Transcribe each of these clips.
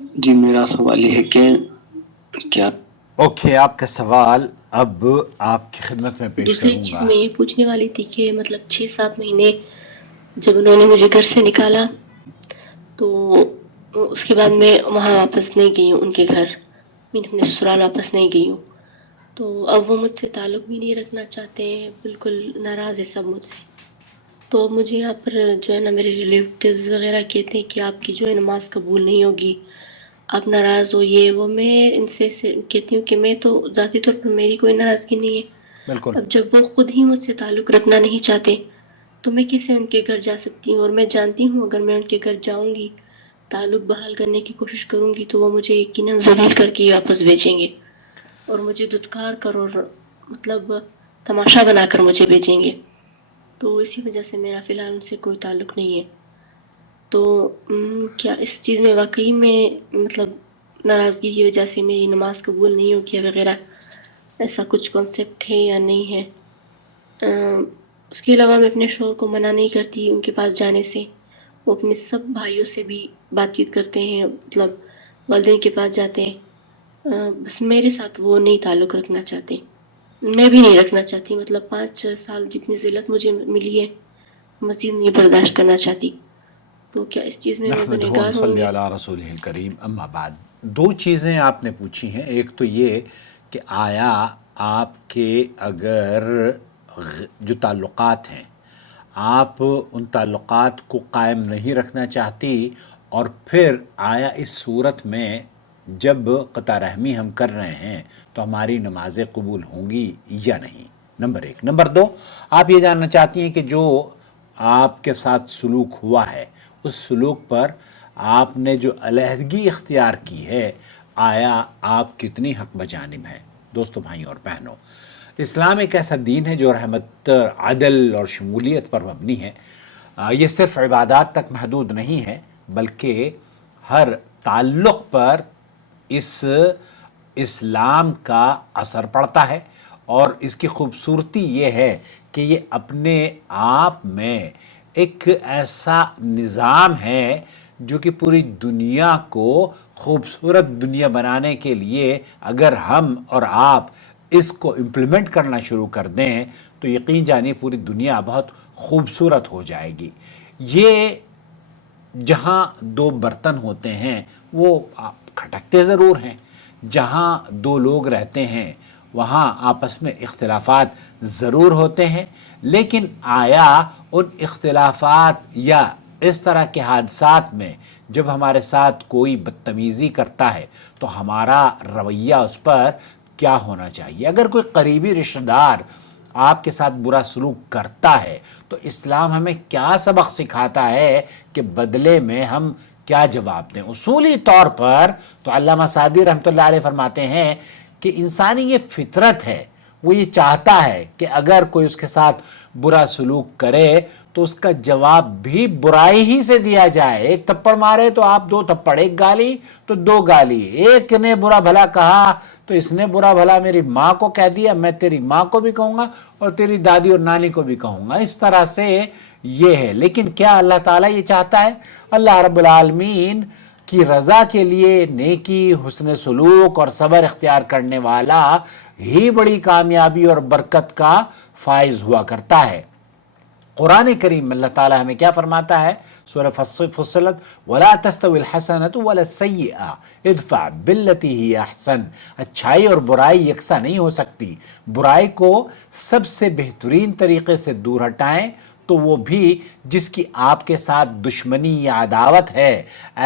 جی میرا سوال یہ ہے کہ کیا اوکے، آپ کا سوال اب آپ کی خدمت میں پیش دوسری کروں چیز گا۔ میں یہ پوچھنے والی تھی کہ مطلب 6-7 مہینے جب انہوں نے مجھے گھر سے نکالا تو اس کے بعد میں وہاں واپس نہیں گئی ہوں ان کے گھر، میں اپنے سسرال واپس نہیں گئی ہوں، تو اب وہ مجھ سے تعلق بھی نہیں رکھنا چاہتے ہیں، بالکل ناراض ہے سب مجھ سے۔ تو مجھے یہاں پر جو ہے نا میرے ریلیٹیوز وغیرہ کہتے ہیں کہ آپ کی جو ہے نماز قبول نہیں ہوگی، آپ ناراض ہو یہ وہ۔ میں ان سے کہتی ہوں کہ میں تو ذاتی طور پر میری کوئی ناراضگی نہیں ہے، بالکل اب جب وہ خود ہی مجھ سے تعلق رکھنا نہیں چاہتے تو میں کیسے ان کے گھر جا سکتی ہوں؟ اور میں جانتی ہوں اگر میں ان کے گھر جاؤں گی، تعلق بحال کرنے کی کوشش کروں گی تو وہ مجھے یقیناً ذلیل کر کے واپس بھیجیں گے اور مجھے دھتکار کر اور مطلب تماشا بنا کر مجھے بھیجیں گے، تو اسی وجہ سے میرا فی الحال ان سے کوئی تعلق نہیں ہے۔ تو کیا اس چیز میں واقعی میں مطلب ناراضگی کی وجہ سے میری نماز قبول نہیں ہوگی وغیرہ، ایسا کچھ کانسیپٹ ہے یا نہیں ہے؟ اس کے علاوہ میں اپنے شوہر کو منع نہیں کرتی ان کے پاس جانے سے، وہ اپنے سب بھائیوں سے بھی بات چیت کرتے ہیں، مطلب والدین کے پاس جاتے ہیں، بس میرے ساتھ وہ نہیں تعلق رکھنا چاہتے، میں بھی نہیں رکھنا چاہتی، مطلب 5 سال جتنی ذلت مجھے ملی ہے مزید نہیں برداشت کرنا چاہتی، تو کیا اس چیز میں نحمدہ گنہگار ہوں ونصلی گے؟ علی رسولہ الکریم، اما بعد۔ دو چیزیں آپ نے پوچھی ہیں، ایک تو یہ کہ آیا آپ کے اگر جو تعلقات ہیں آپ ان تعلقات کو قائم نہیں رکھنا چاہتی، اور پھر آیا اس صورت میں جب قطع رحمی ہم کر رہے ہیں تو ہماری نمازیں قبول ہوں گی یا نہیں؟ نمبر ایک۔ نمبر دو، آپ یہ جاننا چاہتی ہیں کہ جو آپ کے ساتھ سلوک ہوا ہے اس سلوک پر آپ نے جو علیحدگی اختیار کی ہے آیا آپ کتنی حق بجانب ہیں؟ دوستو، بھائیوں اور بہنوں، اسلام ایک ایسا دین ہے جو رحمت، عدل اور شمولیت پر مبنی ہے۔ یہ صرف عبادات تک محدود نہیں ہے بلکہ ہر تعلق پر اس اسلام کا اثر پڑتا ہے، اور اس کی خوبصورتی یہ ہے کہ یہ اپنے آپ میں ایک ایسا نظام ہے جو کہ پوری دنیا کو خوبصورت دنیا بنانے کے لیے اگر ہم اور آپ اس کو امپلیمنٹ کرنا شروع کر دیں تو یقین جانیے پوری دنیا بہت خوبصورت ہو جائے گی۔ یہ جہاں دو برتن ہوتے ہیں وہ کھٹکتے ضرور ہیں، جہاں دو لوگ رہتے ہیں وہاں آپس میں اختلافات ضرور ہوتے ہیں، لیکن آیا ان اختلافات یا اس طرح کے حادثات میں جب ہمارے ساتھ کوئی بدتمیزی کرتا ہے تو ہمارا رویہ اس پر کیا ہونا چاہیے؟ اگر کوئی قریبی رشتہ دار آپ کے ساتھ برا سلوک کرتا ہے تو اسلام ہمیں کیا سبق سکھاتا ہے کہ بدلے میں ہم کیا جواب دیں؟ اصولی طور پر تو علامہ سعدی رحمۃ اللہ علیہ فرماتے ہیں کہ انسانی یہ فطرت ہے، وہ یہ چاہتا ہے کہ اگر کوئی اس کے ساتھ برا سلوک کرے تو اس کا جواب بھی برائی ہی سے دیا جائے۔ ایک تھپڑ مارے تو آپ 2 تھپڑ، ایک گالی تو 2 گالی، ایک نے برا بھلا کہا تو اس نے برا بھلا میری ماں کو کہہ دیا، میں تیری ماں کو بھی کہوں گا اور تیری دادی اور نانی کو بھی کہوں گا، اس طرح سے یہ ہے۔ لیکن کیا اللہ تعالیٰ یہ چاہتا ہے؟ اللہ رب العالمین کی رضا کے لیے نیکی، حسن سلوک اور صبر اختیار کرنے والا ہی بڑی کامیابی اور برکت کا فائز ہوا کرتا ہے۔ قرآن کریم میں اللہ تعالیٰ ہمیں کیا فرماتا ہے؟ سورہ فصلت، وَلَا تَسْتَوِي الْحَسَنَةُ وَلَا السَّيِّئَةُ ادْفَعْ بِالَّتِي هِيَ أَحْسَنُ۔ اچھائی اور برائی یکساں نہیں ہو سکتی، برائی کو سب سے بہترین طریقے سے دور ہٹائیں تو وہ بھی جس کی آپ کے ساتھ دشمنی یا عداوت ہے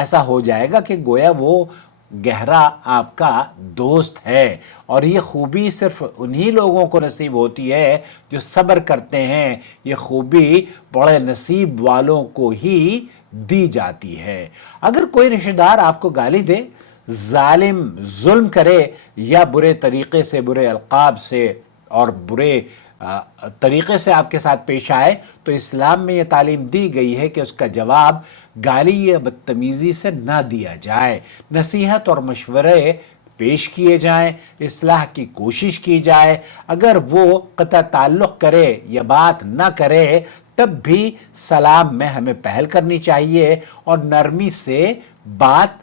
ایسا ہو جائے گا کہ گویا وہ گہرا آپ کا دوست ہے، اور یہ خوبی صرف انہی لوگوں کو نصیب ہوتی ہے جو صبر کرتے ہیں، یہ خوبی بڑے نصیب والوں کو ہی دی جاتی ہے۔ اگر کوئی رشتہ دار آپ کو گالی دے، ظالم ظلم کرے یا برے طریقے سے، برے القاب سے اور برے طریقے سے آپ کے ساتھ پیش آئے تو اسلام میں یہ تعلیم دی گئی ہے کہ اس کا جواب گالی یا بدتمیزی سے نہ دیا جائے، نصیحت اور مشورے پیش کیے جائیں، اصلاح کی کوشش کی جائے۔ اگر وہ قطع تعلق کرے یا بات نہ کرے تب بھی سلام میں ہمیں پہل کرنی چاہیے اور نرمی سے بات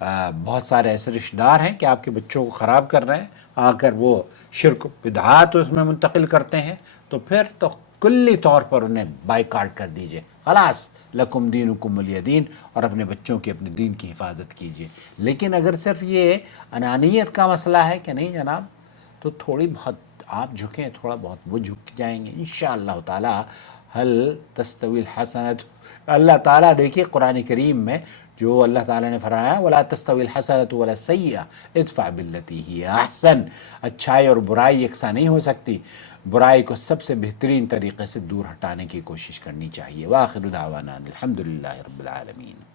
بہت سارے ایسے رشتہ دار ہیں کہ آپ کے بچوں کو خراب کر رہے ہیں، آ کر وہ شرک و بدعات اس میں منتقل کرتے ہیں، تو پھر تو کلی طور پر انہیں بائیکاٹ کر دیجئے، خلاص لکم دینکم ولی دین، اور اپنے بچوں کی اپنے دین کی حفاظت کیجئے۔ لیکن اگر صرف یہ انانیت کا مسئلہ ہے کہ نہیں جناب، تو تھوڑی بہت آپ جھکیں، تھوڑا بہت وہ جھک جائیں گے انشاءاللہ تعالی۔ حل تستوی الحسنۃ، اللہ تعالیٰ دیکھیے قرآن کریم میں جو اللہ تعالیٰ نے فرمایا ولا تستوی الحسنۃ ولا السیئۃ ادفع بالتی ہی احسن، اچھائی اور برائی یکساں نہیں ہو سکتی، برائی کو سب سے بہترین طریقے سے دور ہٹانے کی کوشش کرنی چاہیے۔ وآخر دعوانا الحمدللہ رب العالمین۔